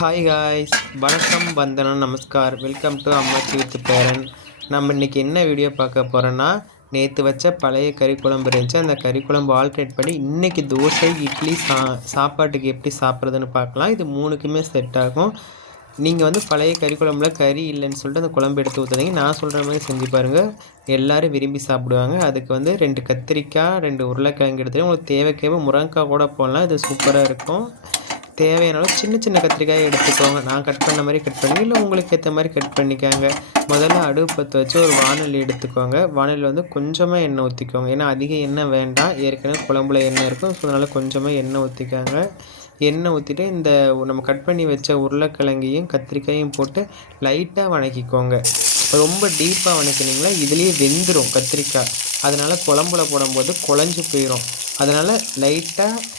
Hi guys, வணக்கம், வந்தனம், நமஸ்கார். Welcome to அம்மாச்சி வித் பேரன். நம்ம இன்றைக்கி என்ன வீடியோ பார்க்க போகிறோன்னா, நேற்று வச்ச பழைய கறி குழம்பு இருந்துச்சு. அந்த கறி குழம்பு ஆல்ட்ரேட் பண்ணி இன்றைக்கி தோசை, இட்லி, சாப்பாட்டுக்கு எப்படி சாப்பிட்றதுன்னு பார்க்கலாம். இது மூணுக்குமே செட் ஆகும். நீங்கள் வந்து பழைய கறி குழம்புல கறி இல்லைன்னு சொல்லிட்டு அந்த குழம்பு எடுத்து ஊற்றுறீங்க. நான் சொல்கிற மாதிரி செஞ்சு பாருங்கள், எல்லோரும் விரும்பி சாப்பிடுவாங்க. அதுக்கு வந்து 2 கத்திரிக்காய், 2 உருளைக்கிழங்கு எடுத்துகிட்டு உங்களுக்கு தேவைக்கேற்ப முருங்கைக்காய் கூட போடலாம். இது சூப்பராக இருக்கும். தேவையான சின்ன சின்ன கத்திரிக்காயை எடுத்துக்கோங்க. நான் கட் பண்ண மாதிரி கட் பண்ணி, இல்லை உங்களுக்கு ஏற்ற மாதிரி கட் பண்ணிக்காங்க. முதல்ல அடுப்பு பற்ற வச்சு ஒரு வானொலி எடுத்துக்கோங்க. வானொலியில் வந்து கொஞ்சமாக எண்ணெய் ஊற்றிக்கோங்க. ஏன்னா அதிக எண்ணெய் வேண்டாம், ஏற்கனவே குழம்புல எண்ணெய் இருக்கும். ஸோ அதனால் கொஞ்சமாக எண்ணெய் ஊற்றிக்காங்க. எண்ணெய் ஊற்றிட்டு இந்த நம்ம கட் பண்ணி வச்ச உருளைக்கிழங்கையும் கத்திரிக்காயும் போட்டு லைட்டாக வணக்கிக்கோங்க. ரொம்ப டீப்பாக வணக்கினீங்களா இதுலேயே வெந்துடும் கத்திரிக்காய். அதனால் குழம்புல போடும்போது குழஞ்சி போயிடும். அதனால் லைட்டாக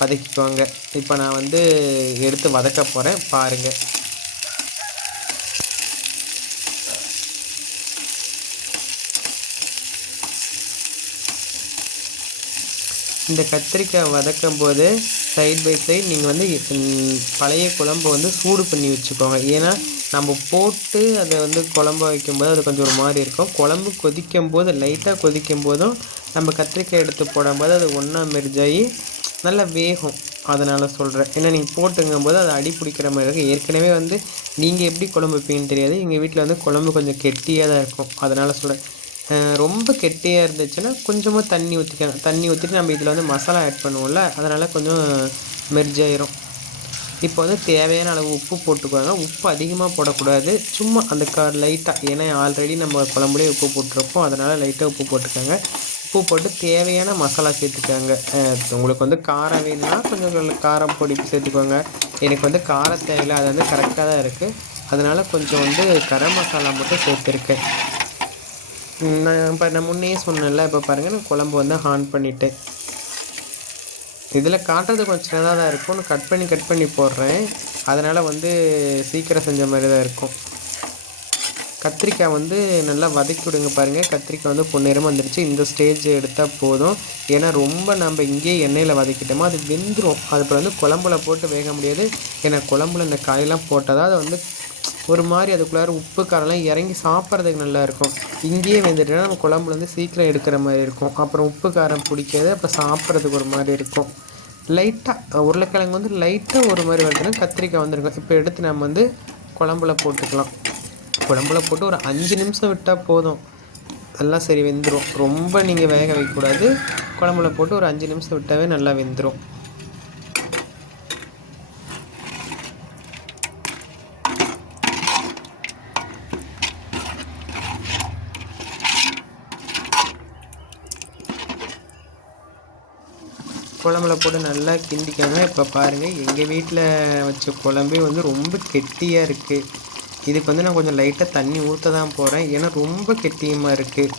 வதக்கிக்கோங்க. இப்போ நான் வந்து எடுத்து வதக்க போகிறேன், பாருங்கள். இந்த கத்திரிக்காய் வதக்கும் போது சைட் பை சைட் நீங்கள் வந்து பழைய குழம்பு வந்து சூடு பண்ணி வச்சுக்கோங்க. ஏன்னா நம்ம போட்டு அதை வந்து குழம்பு வைக்கும்போது அது கொஞ்சம் ஒரு மாதிரி இருக்கும். குழம்பு கொதிக்கும் போது லைட்டாக கொதிக்கும் போதும் நம்ம கத்திரிக்காய் எடுத்து போடும்போது அது ஒன்றா மெர்ஜாகி நல்லா வேகும். அதனால் சொல்கிறேன். ஏன்னா நீங்கள் போட்டுங்கும்போது அது அடி பிடிக்கிற மாதிரி இருக்கும். ஏற்கனவே வந்து நீங்கள் எப்படி குழம்பு வைப்பீங்கன்னு தெரியாது. எங்கள் வீட்டில் வந்து குழம்பு கொஞ்சம் கெட்டியாக தான் இருக்கும். அதனால் சொல்கிறேன். ரொம்ப கெட்டியாக இருந்துச்சுன்னா கொஞ்சமாக தண்ணி ஊற்றிக்கோங்க. தண்ணி ஊற்றிட்டு நம்ம இதில் வந்து மசாலா ஆட் பண்ணுவோம்ல, அதனால் கொஞ்சம் மெர்ஜ் ஆயிரும். இப்போ வந்து தேவையான அளவு உப்பு போட்டுக்கோங்க. உப்பு அதிகமாக போடக்கூடாது, சும்மா அந்த லைட்டாக. ஏன்னா ஆல்ரெடி நம்ம குழம்புலேயே உப்பு போட்டிருப்போம், அதனால் லைட்டாக உப்பு போட்டுக்கோங்க. உப்பு போட்டு தேவையான மசாலா சேர்த்துக்கோங்க. உங்களுக்கு வந்து காரம் வேணும்னா கொஞ்சம் காரம் பொடி சேர்த்துக்கோங்க. எனக்கு வந்து காரம் தேவையில்லை, அது வந்து கரெக்டாக தான் இருக்குது. அதனால் கொஞ்சம் வந்து கரம் மசாலா மட்டும் சேர்த்துருக்கேன். நான் முன்னே சொன்னேன்ல, இப்போ பாருங்கள் நான் குழம்பு வந்து ஆன் பண்ணிவிட்டேன். இதில் காட்டுறது கொஞ்சம் சின்னதாக தான் இருக்கும். நான் கட் பண்ணி போடுறேன். அதனால் வந்து சீக்கிரம் செஞ்ச மாதிரி தான் இருக்கும். கத்திரிக்காய் வந்து நல்லா வதக்கி விடுங்க. பாருங்கள், கத்திரிக்காய் வந்து பொன்னிறமாக வந்துடுச்சு. இந்த ஸ்டேஜ் எடுத்தால் போதும். ஏன்னா ரொம்ப நம்ம இங்கேயே எண்ணெயில் வதக்கிட்டோமோ அது வெந்துடும். அதுக்கு வந்து குழம்புல போட்டு வேக முடியாது. ஏன்னா குழம்புல இந்த காயெல்லாம் போட்டால் தான் அது வந்து ஒரு மாதிரி அதுக்குள்ளார உப்பு காரெல்லாம் இறங்கி சாப்பிட்றதுக்கு நல்லாயிருக்கும். இங்கேயே வெந்துட்டுனா நம்ம குழம்புல வந்து சீக்கிரம் எடுக்கிற மாதிரி இருக்கும். அப்புறம் உப்பு காரம் பிடிக்காது, அப்புறம் சாப்பிட்றதுக்கு ஒரு மாதிரி இருக்கும். லைட்டாக உருளைக்கிழங்கு வந்து லைட்டாக ஒரு மாதிரி வருதுன்னா கத்திரிக்காய் வந்துருக்கும். இப்போ எடுத்து நம்ம வந்து குழம்புல போட்டுக்கலாம். குழம்புல போட்டு ஒரு 5 நிமிஷம் விட்டால் போதும், எல்லாம் சரி வெந்துடும். ரொம்ப நீங்கள் வேக வைக்கக்கூடாது. குழம்புல போட்டு ஒரு 5 நிமிஷம் விட்டாவே நல்லா வெந்துடும். குழம்புல போட்டு நல்லா கிண்டிக்காங்க. இப்போ பாருங்கள், எங்கள் வீட்டில் வச்ச குழம்பே வந்து ரொம்ப கெட்டியாக இருக்குது. இதுக்கு வந்து நான் கொஞ்சம் லைட்டாக தண்ணி ஊற்ற தான் போகிறேன். ஏன்னா ரொம்ப கெட்டியமாக இருக்குது.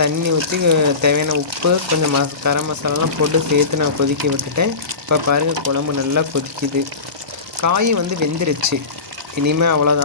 தண்ணி ஊற்றி தேவையான உப்பு கொஞ்சம் கரம் மசாலாலாம் போட்டு சேர்த்து நான் கொதிக்க விட்டுட்டேன். இப்போ பாருங்கள், குழம்பு நல்லா கொதிக்குது. காய் வந்து வெந்துருச்சு. இனிமேல் அவ்வளோதான்.